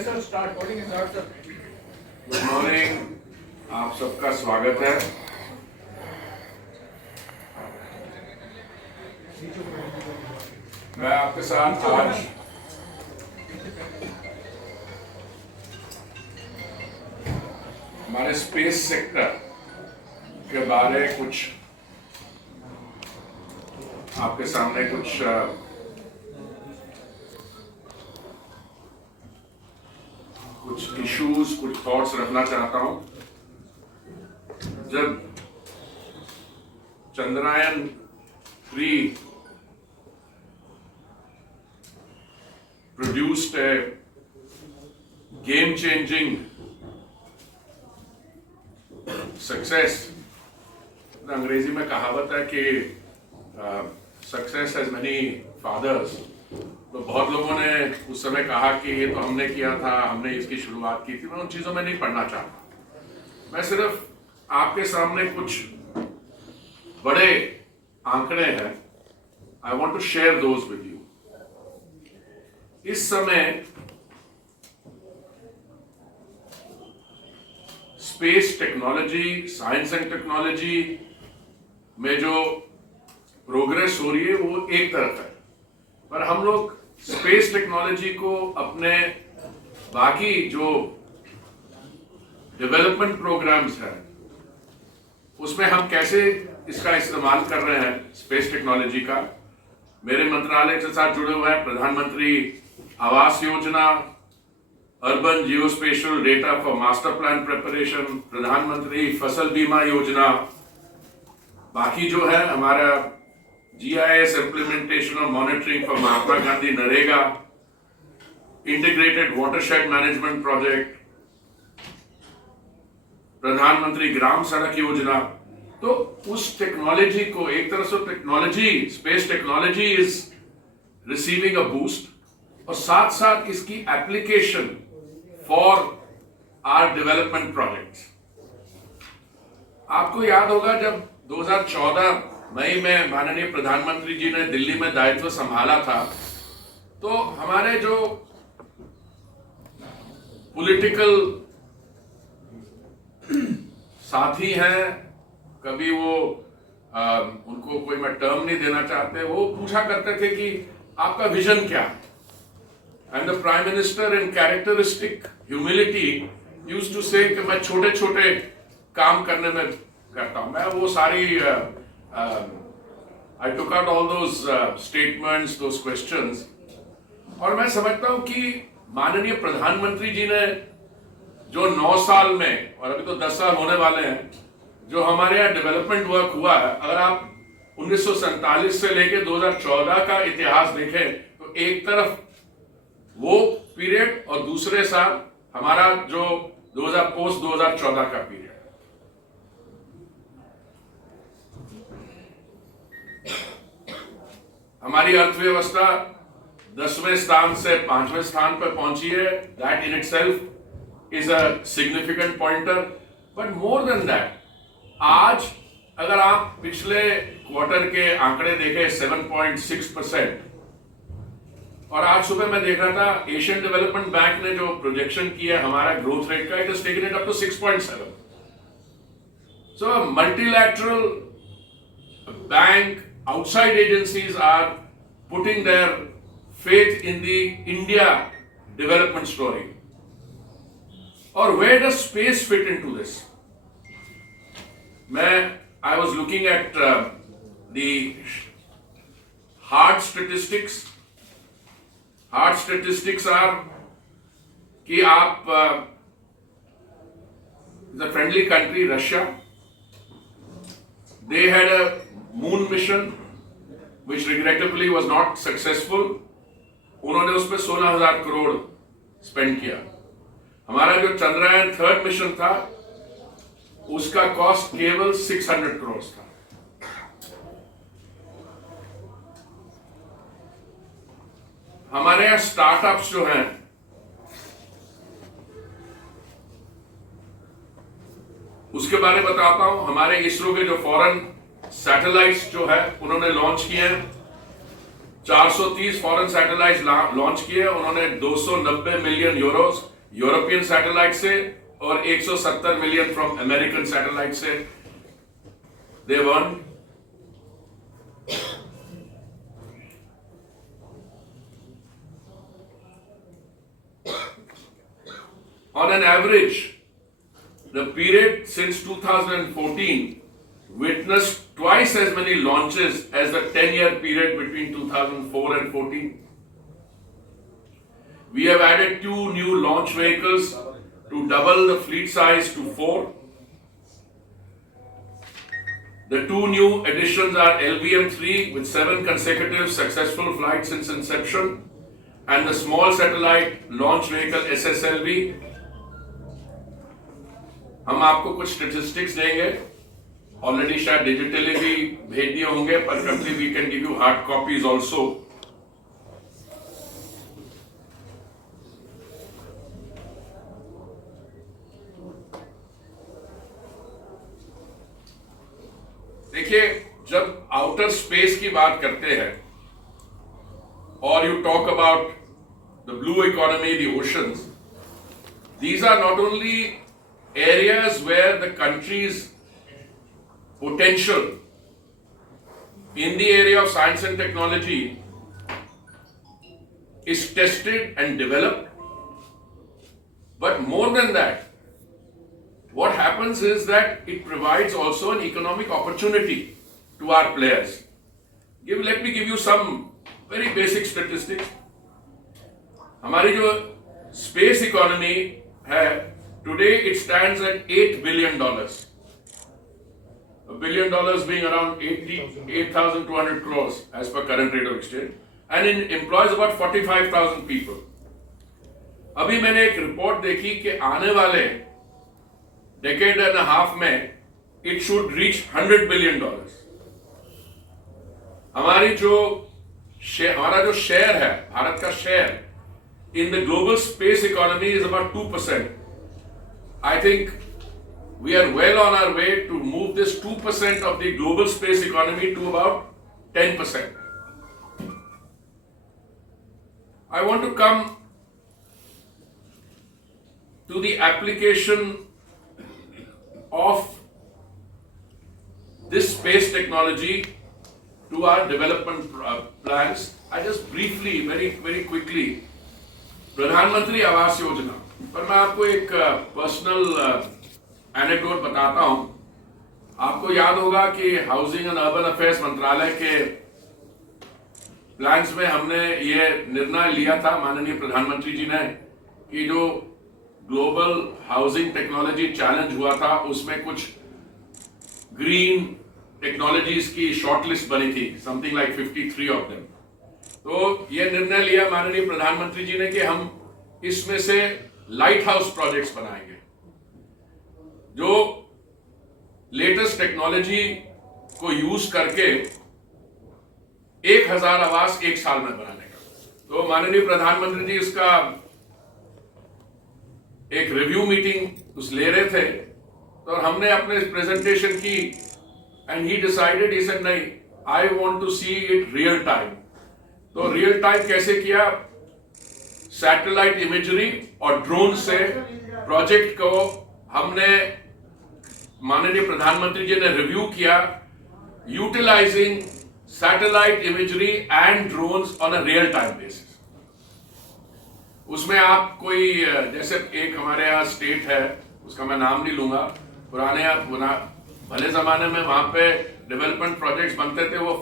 Yes, sir. Start. Morning is start, sir. Good morning, आप सबका स्वागत है। मैं आपके साथ आज हमारे स्पेस सेक्टर के बारे कुछ आपके सामने कुछ इश्यूज, कुछ थॉट्स रखना चाहता हूं। जब Chandrayaan 3 produced a game-changing success, अंग्रेजी में कहावत है कि सक्सेस हैज मेनी फादर्स। तो बहुत लोगों ने उस समय कहा कि ये तो हमने किया था, हमने इसकी शुरुआत की थी। मैं उन चीजों में नहीं पढ़ना चाहता। मैं सिर्फ आपके सामने कुछ बड़े आंकड़े हैं, I want to share those with you. इस समय space technology, science and technology में जो प्रोग्रेस हो रही है वो एक तरफ है, पर हम लोग स्पेस टेक्नोलॉजी को अपने बाकी जो डेवलपमेंट प्रोग्राम्स हैं उसमें हम कैसे इसका इस्तेमाल कर रहे हैं स्पेस टेक्नोलॉजी का। मेरे मंत्रालय के साथ जुड़े हुए हैं प्रधानमंत्री Awas Yojana, urban geospatial data for master plan preparation, प्रधानमंत्री फसल बीमा योजना, बाकी जो है हमारा GIS implementation और monitoring for Mahatma Gandhi NREGA, integrated watershed management project, प्रधानमंत्री ग्राम सड़क योजना। तो उस टेक्नोलॉजी को एक तरह से technology, space technology is receiving a boost, और साथ साथ इसकी application for our development projects. आपको याद होगा जब 2014 मई में माननीय प्रधानमंत्री जी ने दिल्ली में दायित्व संभाला था, तो हमारे जो पॉलिटिकल साथी हैं, कभी वो उनको कोई मैं टर्म नहीं देना चाहते, वो पूछा करते थे कि आपका विजन क्या है। And the prime minister in characteristic humility used to say कि मैं छोटे छोटे काम करने में करता हूं। मैं वो सारी I took out all those statements, those questions, और मैं समझता हूं कि माननीय प्रधानमंत्री जी ने जो 9 साल में, और अभी तो 10 साल होने वाले हैं, जो हमारे यहाँ डेवलपमेंट वर्क हुआ है, अगर आप 1947 से लेके 2014 का इतिहास देखें तो एक तरफ वो पीरियड और दूसरे साल हमारा जो 2014 का पीरियड। हमारी अर्थव्यवस्था 10वें स्थान से 5वें स्थान पर पहुंची है। That in itself is a significant pointer, but more than that, आज अगर आप पिछले क्वार्टर के आंकड़े देखें 7.6%, और आज सुबह मैं देख रहा था एशियन डेवलपमेंट बैंक ने जो प्रोजेक्शन किया है हमारा ग्रोथ रेट का, it is taken it up to 6.7। So multilateral bank, outside agencies are putting their faith in the India development story. Or where does space fit into this? I was looking at the hard statistics. Hard statistics are कि आप the friendly country Russia, they had a moon mission which regrettably was not successful. उन्होंने उस पर 16,000 crore spend किया। हमारा जो Chandrayaan 3 mission था उसका कॉस्ट केवल 600 करोड़ था। हमारे यहाँ स्टार्टअप्स जो हैं उसके बारे में बताता हूं। हमारे इसरो के जो फॉरेन सैटेलाइट्स जो है उन्होंने लॉन्च किए हैं। 430 फॉरेन सैटेलाइट लॉन्च किए। उन्होंने 290 मिलियन यूरोस यूरोपियन सैटेलाइट से और 170 मिलियन फ्रॉम अमेरिकन सैटेलाइट से दे one. On an average, the period since 2014 witnessed twice as many launches as the 10-year period between 2004 and 14. We have added 2 new launch vehicles to double the fleet size to 4. The 2 new additions are LVM-3 with 7 consecutive successful flights since inception, and the small satellite launch vehicle SSLV. हम आपको कुछ statistics देंगे, already शायद digitally भी भेज दिए होंगे, पर कभी we can give you hard copies also. देखिए, जब आउटर स्पेस की बात करते हैं और you talk about the blue economy, the oceans, these are not only areas where the country's potential in the area of science and technology is tested and developed, but more than that, what happens is that it provides also an economic opportunity to our players. Let me give you some very basic statistics. हमारी जो space economy है, today it stands at $8 billion. $1 billion being around 8,200 crores as per current rate of exchange, and it employs about 45,000 people. अभी मैंने एक report देखी कि आने वाले decade and a half में it should reach $100 billion. हमारा जो शेयर है, भारत का share in the global space economy is about 2%. I think we are well on our way to move this 2% of the global space economy to about 10%. I want to come to the application of this space technology to our development plans. I just briefly, very quickly, प्रधानमंत्री आवास योजना पर मैं आपको एक personal anecdote बताता हूं। आपको याद होगा कि हाउसिंग एंड अर्बन अफेयर्स मंत्रालय के प्लान्स में हमने ये निर्णय लिया था, माननीय प्रधानमंत्री जी ने, कि जो ग्लोबल हाउसिंग टेक्नोलॉजी चैलेंज हुआ था उसमें कुछ ग्रीन टेक्नोलॉजीज की शॉर्टलिस्ट बनी थी, समथिंग लाइक 53 ऑफ देम। तो ये निर्णय लिया माननीय प्रधानमंत्री जी ने कि हम इसमें से लाइट हाउस प्रोजेक्ट्स बनाएंगे, जो लेटेस्ट टेक्नोलॉजी को यूज करके 1000 आवास 1 साल में बनाने का। तो माननीय प्रधानमंत्री जी इसका एक रिव्यू मीटिंग उस ले रहे थे, तो हमने अपने प्रेजेंटेशन की, and he decided, he said नहीं, I want to see it real time. तो रियल टाइम कैसे किया? सैटेलाइट इमेजरी और ड्रोन से प्रोजेक्ट को हमने, माननीय प्रधानमंत्री जी ने रिव्यू किया, utilising satellite imagery and drones on a real time basis. उसमें आप कोई, जैसे एक हमारे यहाँ स्टेट है, उसका मैं नाम नहीं लूंगा, भले जमाने में वहां पे डेवलपमेंट प्रोजेक्ट्स बनते थे, वो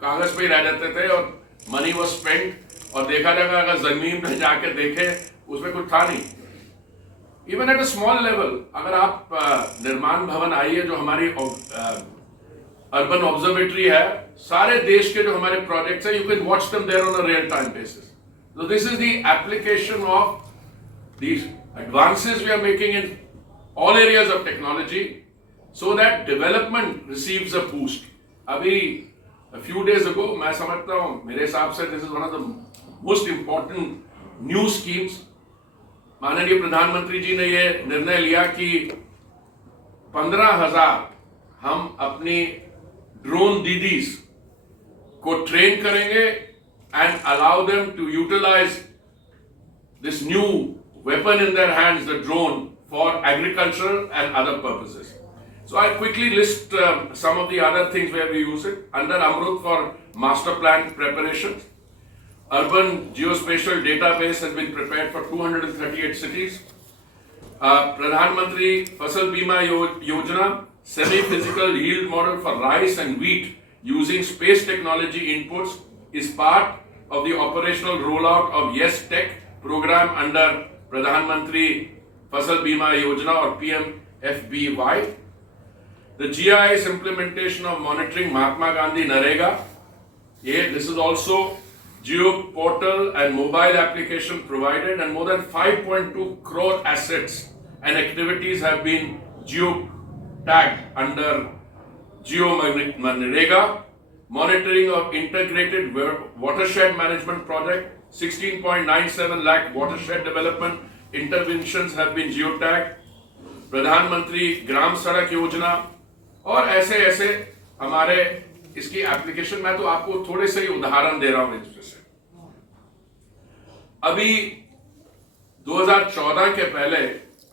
कागज पे ही रह जाते थे और मनी वॉज स्पेंट, और देखा जाएगा अगर जमीन में जाके देखे उसमें कुछ था नहीं। Even at a small level, अगर आप निर्माण भवन आइए, जो हमारी अर्बन ऑब्जर्वेटरी है, सारे देश के जो हमारे प्रोजेक्ट्स हैं, you can watch them there on a real time basis. So this is the application of these advances we are making in all areas of technology so that development receives a boost. अभी a few days ago, मैं समझता हूँ, मेरे हिसाब से this is one of the most important new schemes. माननीय प्रधानमंत्री जी ने ये निर्णय लिया कि 15,000 हम अपनी ड्रोन दीदीज को ट्रेन करेंगे and allow them to utilize this new weapon in their hands, the drone, for agriculture and other purposes. So I'll quickly list some of the other things where we use it. Under Amrut for master plan preparations, urban geospatial database has been prepared for 238 cities. Pradhan Mantri Fasal Bima Yojana, semi-physical yield model for rice and wheat using space technology inputs is part of the operational rollout of Yes Tech program under Pradhan Mantri Fasal Bima Yojana or PMFBY. The GIS implementation of monitoring Mahatma Gandhi Narega. This is also Geo portal and mobile application provided, and more than 5.2 crore assets and activities have been geo tagged under Geo Manrega. Monitoring of integrated watershed management project, 16.97 lakh watershed development interventions have been geo tagged. प्रधान मंत्री ग्राम सड़क योजना और ऐसे ऐसे हमारे इसकी application. मैं तो आपको थोड़े से ही उदाहरण दे रहा हूं इसमें से। अभी 2014 के पहले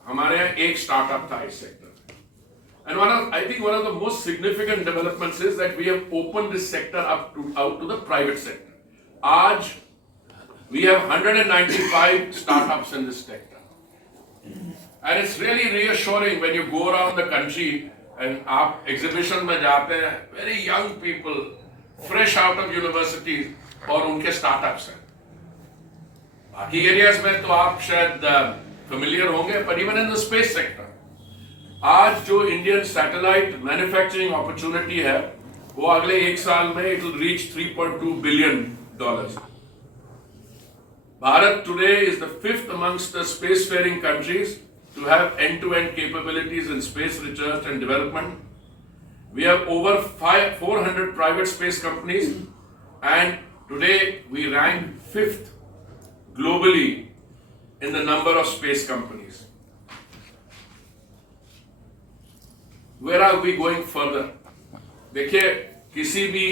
हमारे यहाँ एक स्टार्टअप था इस सेक्टर में, and I think one of the most significant developments is that we have opened this sector out to the private sector. आज we have 195 startups in this sector, and it's really reassuring when you go around the country and आप exhibition में जाते हैं, very young people, fresh out of universities और उनके startups हैं। बाकी areas में तो आप शायद familiar होंगे, but even in the space sector, आज जो Indian satellite manufacturing opportunity है, वो अगले एक साल में it will reach $3.2 billion. Bharat today is the fifth amongst the spacefaring countries to have end-to-end capabilities in space research and development. We have over 400 private space companies, and today we rank fifth globally in the number of space companies. Where are we going further? देखिए, किसी भी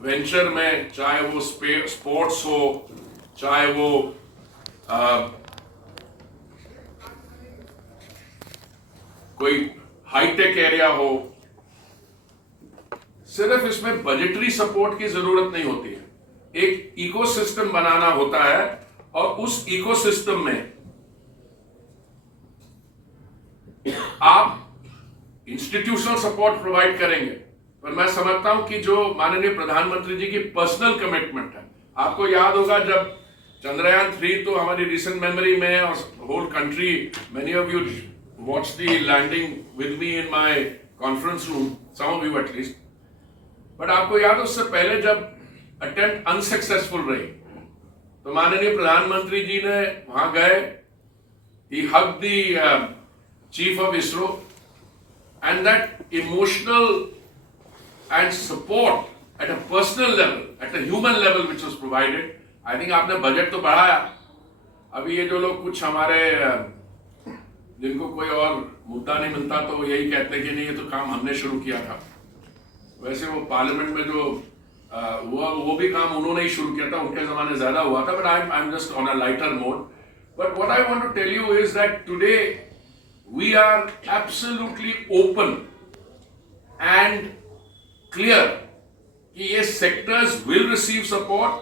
venture में, चाहे वो sports हो, चाहे वो कोई हाईटेक एरिया हो, सिर्फ इसमें बजटरी सपोर्ट की जरूरत नहीं होती है। एक इकोसिस्टम बनाना होता है, और उस इकोसिस्टम में आप इंस्टीट्यूशनल सपोर्ट प्रोवाइड करेंगे, पर मैं समझता हूं कि जो माननीय प्रधानमंत्री जी की पर्सनल कमिटमेंट है, आपको याद होगा जब चंद्रयान-3 तो हमारी रिसेंट मेमोरी में और whole country, many of you watched the landing with me in my conference room, some of you at least. But आपको याद, उससे पहले जब अटेम्प्ट अनसक्सेसफुल रही, तो माननीय प्रधानमंत्री जी ने वहां गए, he hugged the chief of ISRO, and that emotional and support at a personal level, at a human level which was provided. I think आपने बजट तो बढ़ाया। अभी ये जो लोग कुछ हमारे जिनको कोई और मुद्दा नहीं मिलता तो यही कहते हैं कि नहीं, ये तो काम हमने शुरू किया था। वैसे वो पार्लियामेंट में जो वो भी काम उन्होंने ही शुरू किया था, उनके जमाने ज्यादा हुआ था। But I am just on a lighter mode. But what I want to tell you is that today we are absolutely open and clear कि ये sectors will receive support,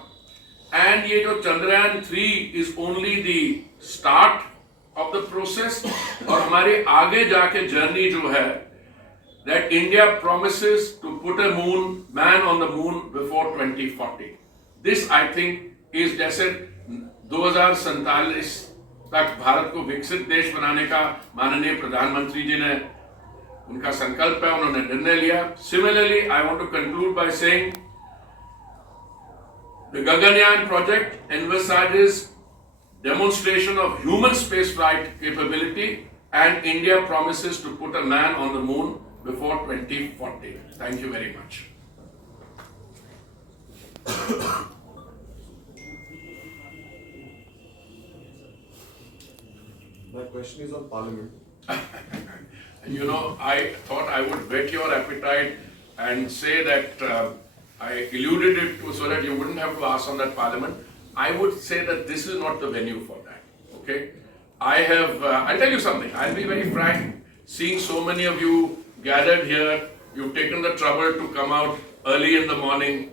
and ये जो चंद्रयान-3 is only the start of the process, और हमारे आगे जाके journey जो है, that India promises to put a man on the moon before 2040. This I think is जैसे 2047 तक भारत को विकसित देश बनाने का माननीय प्रधानमंत्री जी ने उनका संकल्प है, उन्होंने निर्णय लिया। Similarly, I want to conclude by saying the Gaganyaan project envisages demonstration of human spaceflight capability, and India promises to put a man on the moon before 2040. Thank you very much. My question is on Parliament. And you know, I thought I would whet your appetite and say that I alluded it to so that you wouldn't have to ask on that parliament. I would say that this is not the venue for that. Okay? I'll tell you something. I'll be very frank. Seeing so many of you gathered here, you've taken the trouble to come out early in the morning.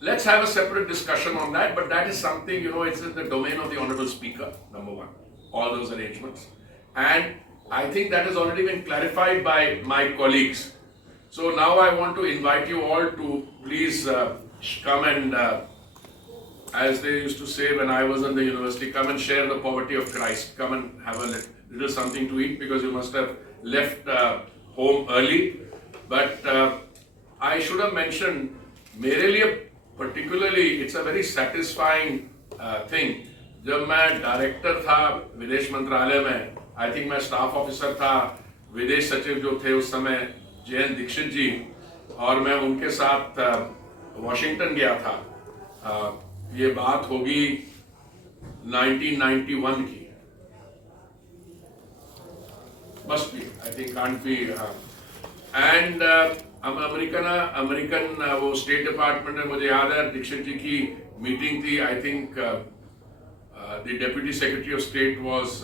Let's have a separate discussion on that, but that is something, it's in the domain of the Honorable Speaker, number one, all those arrangements. And I think that has already been clarified by my colleagues. So now I want to invite you all to please come and, as they used to say when I was in the university, come and share the poverty of Christ. Come and have a little something to eat because you must have left home early. But I should have mentioned, मेरे लिए particularly it's a very satisfying thing. जब मैं director था विदेश मंत्रालय में, I think मैं staff officer था, विदेश सचिव जो थे उस समय जयंत दीक्षित जी, और मैं उनके साथ वॉशिंगटन गया था. ये बात होगी 1991 की. Must be, I think, can't be. And American वो स्टेट डिपार्टमेंट में मुझे याद है दीक्षित जी की मीटिंग थी. I think the deputy secretary of state was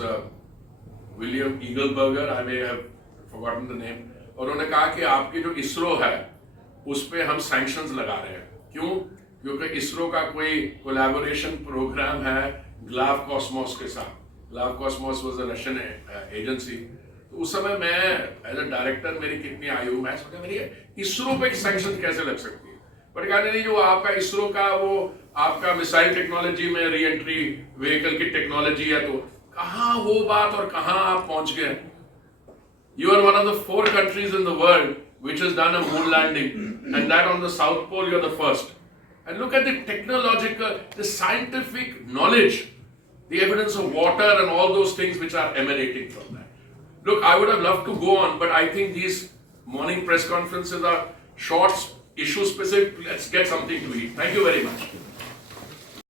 William Eagleburger, I may have forgotten the name. और उन्होंने कहा कि आपकी जो इसरो है उस पे हम सैंक्शंस लगा रहे हैं. क्यों? क्योंकि इसरो का कोई कोलैबोरेशन प्रोग्राम है ग्लाव कॉस्मोस के साथ. Glove Cosmos was a Russian agency. तो उस समय मैं एज अ डायरेक्टर, मेरी कितनी आयु, मैं सोचा मेरी इसरो पे सैंक्शन कैसे लग सकती है. पर कहा नहीं, जो आपका इसरो का वो आपका मिसाइल टेक्नोलॉजी में री एंट्री व्हीकल की टेक्नोलॉजी है, तो कहाँ वो बात और कहाँ आप पहुंच गए. You are one of the 4 countries in the world which has done a moon landing, and that on the South Pole you're the first. And look at the technological, the scientific knowledge, the evidence of water and all those things which are emanating from that. Look, I would have loved to go on, but I think these morning press conferences are short, issue specific. Let's get something to eat. Thank you very much.